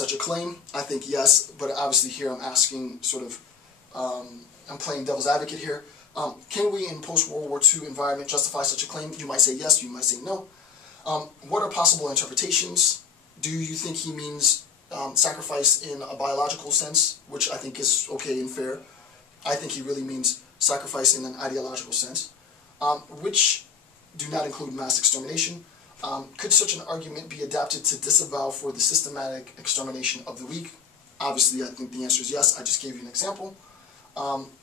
such a claim? I think yes, but obviously here I'm asking sort of, I'm playing devil's advocate here. Can we in post-World War II environment justify such a claim? You might say yes, you might say no. What are possible interpretations? Do you think he means sacrifice in a biological sense, which I think is okay and fair? I think he really means sacrifice in an ideological sense, which do not include mass extermination. Could such an argument be adapted to disavow for the systematic extermination of the weak? Obviously, I think the answer is yes. I just gave you an example.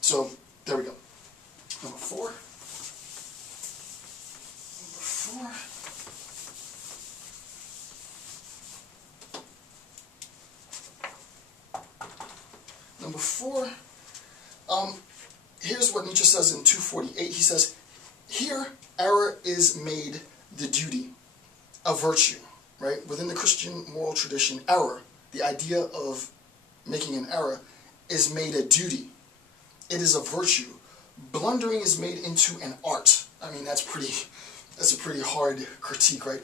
So, there we go. Number four. Number four, here's what Nietzsche says in 248. He says, here error is made the duty, a virtue, right? Within the Christian moral tradition, error, the idea of making an error, is made a duty. It is a virtue. Blundering is made into an art. I mean, that's a pretty hard critique, right?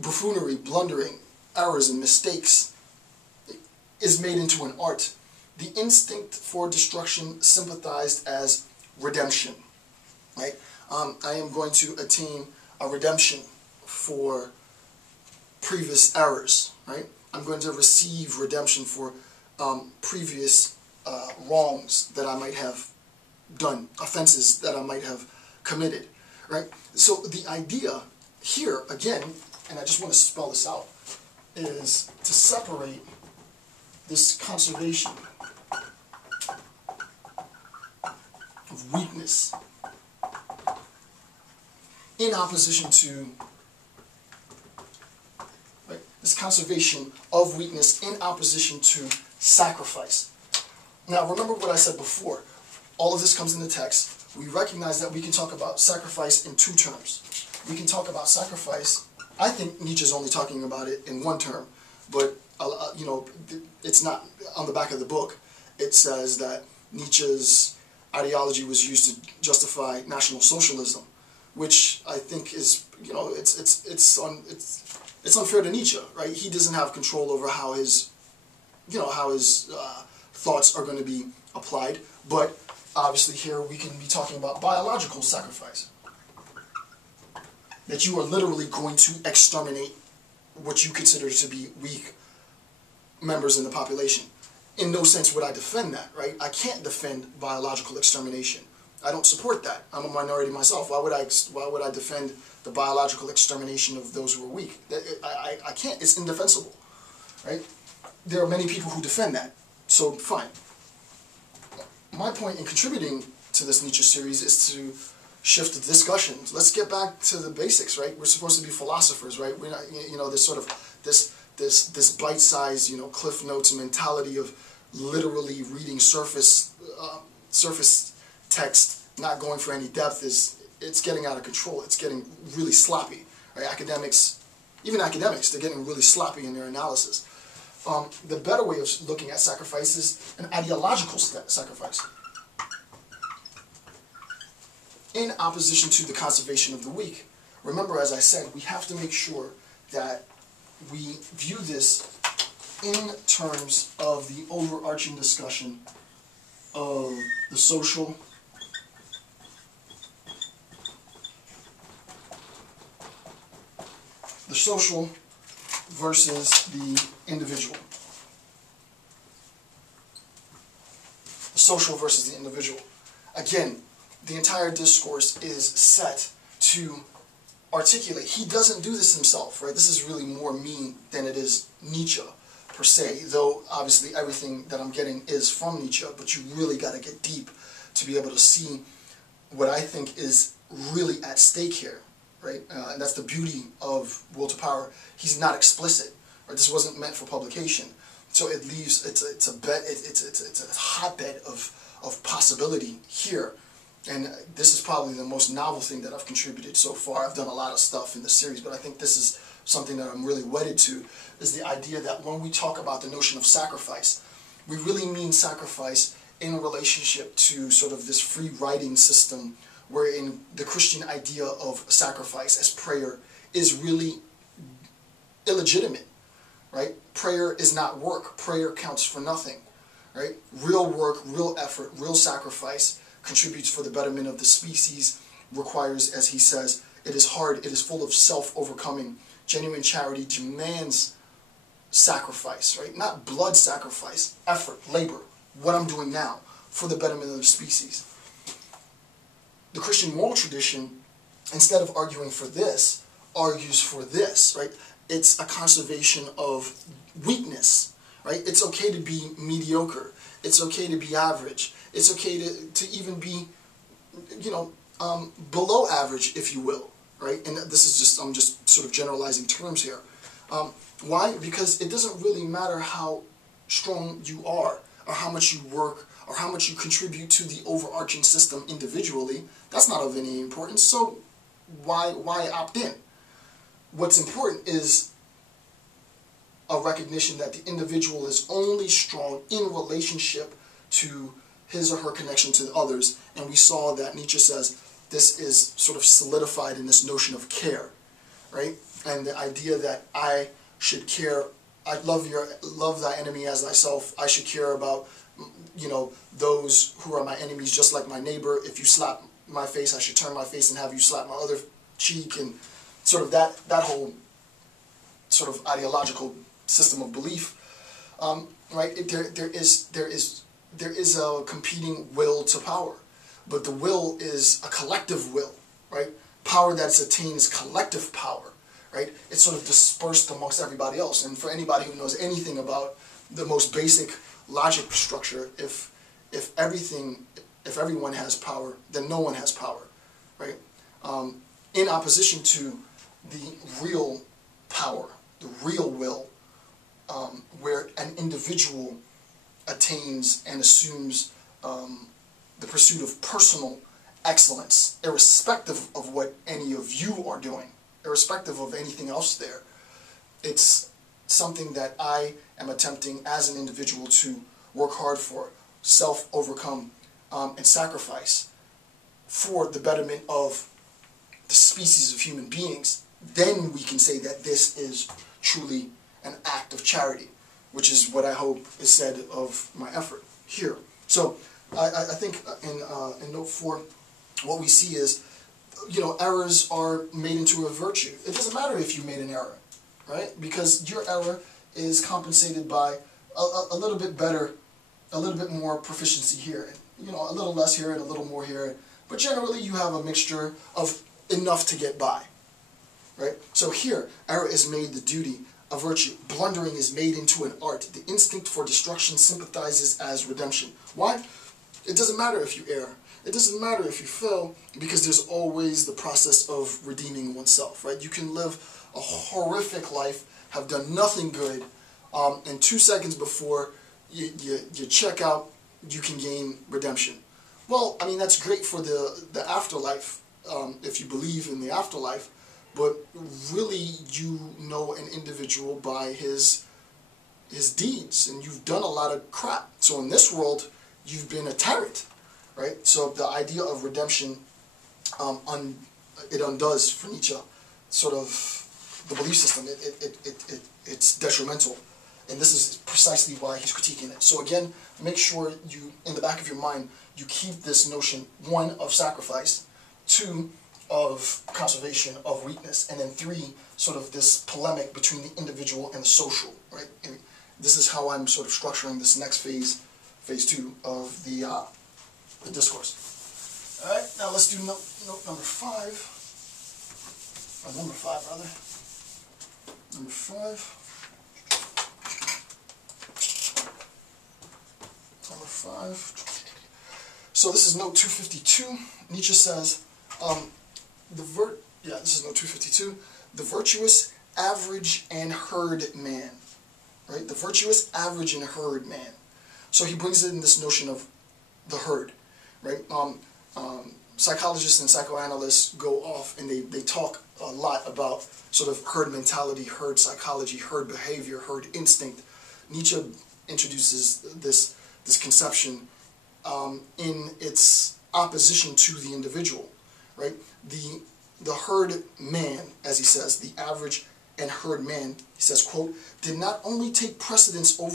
Buffoonery, blundering, errors and mistakes is made into an art. The instinct for destruction sympathized as redemption, right? I am going to attain a redemption for previous errors, right? I'm going to receive redemption for previous wrongs that I might have done, offenses that I might have committed, right? So the idea here, again, and I just want to spell this out, is to separate this conservation of weakness in opposition to, right, this conservation of weakness in opposition to sacrifice. Now remember what I said before. All of this comes in the text. We recognize that we can talk about sacrifice in two terms. We can talk about sacrifice. I think Nietzsche's only talking about it in one term, but you know, it's not on the back of the book. It says that Nietzsche's ideology was used to justify National Socialism, which I think is, you know, it's unfair to Nietzsche, right? He doesn't have control over how his, you know, how his thoughts are going to be applied. But obviously here we can be talking about biological sacrifice, that you are literally going to exterminate what you consider to be weak members in the population. In no sense would I defend that, right? I can't defend biological extermination. I don't support that. I'm a minority myself. Why would I defend the biological extermination of those who are weak? I can't. It's indefensible, right? There are many people who defend that. So fine. My point in contributing to this Nietzsche series is to shift the discussion. Let's get back to the basics, right? We're supposed to be philosophers, right? We're not, you know, this sort of this bite-sized, you know, Cliff Notes mentality of literally reading surface text, not going for any depth, it's getting out of control. It's getting really sloppy, right? Even academics, they're getting really sloppy in their analysis. The better way of looking at sacrifice is an ideological sacrifice, in opposition to the conservation of the weak. Remember, as I said, we have to make sure that we view this in terms of the overarching discussion of the social, versus the individual. The social versus the individual. Again, the entire discourse is set to articulate. He doesn't do this himself, right? This is really more me than it is Nietzsche, per se, though obviously everything that I'm getting is from Nietzsche, but you really got to get deep to be able to see what I think is really at stake here, right? And that's the beauty of Will to Power. He's not explicit, right? This wasn't meant for publication, so it leaves it's a hotbed of possibility here. And this is probably the most novel thing that I've contributed so far. I've done a lot of stuff in the series, but I think this is something that I'm really wedded to, is the idea that when we talk about the notion of sacrifice, we really mean sacrifice in relationship to sort of this free riding system, wherein the Christian idea of sacrifice as prayer is really illegitimate, right? Prayer is not work. Prayer counts for nothing, right? Real work, real effort, real sacrifice contributes for the betterment of the species, requires, as he says, it is hard, it is full of self-overcoming. Genuine charity demands sacrifice, right? Not blood sacrifice, effort, labor, what I'm doing now for the betterment of the species. The Christian moral tradition, instead of arguing for this, argues for this, right? It's a conservation of weakness, right? It's okay to be mediocre. It's okay to be average. It's okay to even be, below average, if you will, right? And this is just, I'm just sort of generalizing terms here. Why? Because it doesn't really matter how strong you are, or how much you work, or how much you contribute to the overarching system individually. That's not of any importance, so why opt in? What's important is a recognition that the individual is only strong in relationship to his or her connection to others, and we saw that Nietzsche says this is sort of solidified in this notion of care, right? And the idea that I should care, I love thy enemy as thyself, I should care about, those who are my enemies just like my neighbor. If you slap my face, I should turn my face and have you slap my other cheek, and sort of that whole sort of ideological system of belief, right? There is a competing will to power, but the will is a collective will, right? Power that's attained is collective power, right? It's sort of dispersed amongst everybody else. And for anybody who knows anything about the most basic logic structure, if everyone has power, then no one has power, right? In opposition to the real power, the real will, where an individual attains and assumes the pursuit of personal excellence, irrespective of what any of you are doing, irrespective of anything else there. It's something that I am attempting as an individual to work hard for, self-overcome, and sacrifice for the betterment of the species of human beings. Then we can say that this is truly an act of charity, which is what I hope is said of my effort here. So I think in note 4, what we see is, errors are made into a virtue. It doesn't matter if you made an error, right? Because your error is compensated by a little bit better, a little bit more proficiency here, a little less here and a little more here. But generally you have a mixture of enough to get by, right? So here, error is made the duty, a virtue. Blundering is made into an art. The instinct for destruction sympathizes as redemption. Why? It doesn't matter if you err. It doesn't matter if you fail, because there's always the process of redeeming oneself, right? You can live a horrific life, have done nothing good, and 2 seconds before you check out, you can gain redemption. Well, I mean, that's great for the afterlife, if you believe in the afterlife, but really you know an individual by his deeds, and you've done a lot of crap. So in this world, you've been a tyrant, right? So the idea of redemption, it undoes, for Nietzsche, sort of the belief system. It's detrimental. And this is precisely why he's critiquing it. So again, make sure you, in the back of your mind, you keep this notion, 1, of sacrifice, 2, of conservation, of weakness, and then 3, sort of this polemic between the individual and the social, right? And this is how I'm sort of structuring this next phase 2 of the discourse. All right, now let's do note number 5. Or number 5, rather. Number 5. Number 5. So this is note 252. Nietzsche says, this is note 252. The virtuous, average, and herd man. Right? The virtuous, average, and herd man. So he brings in this notion of the herd. Right? Psychologists and psychoanalysts go off and they talk a lot about sort of herd mentality, herd psychology, herd behavior, herd instinct. Nietzsche introduces this conception in its opposition to the individual, right? The herd man, as he says, the average and heard man, he says, quote, did not only take precedence over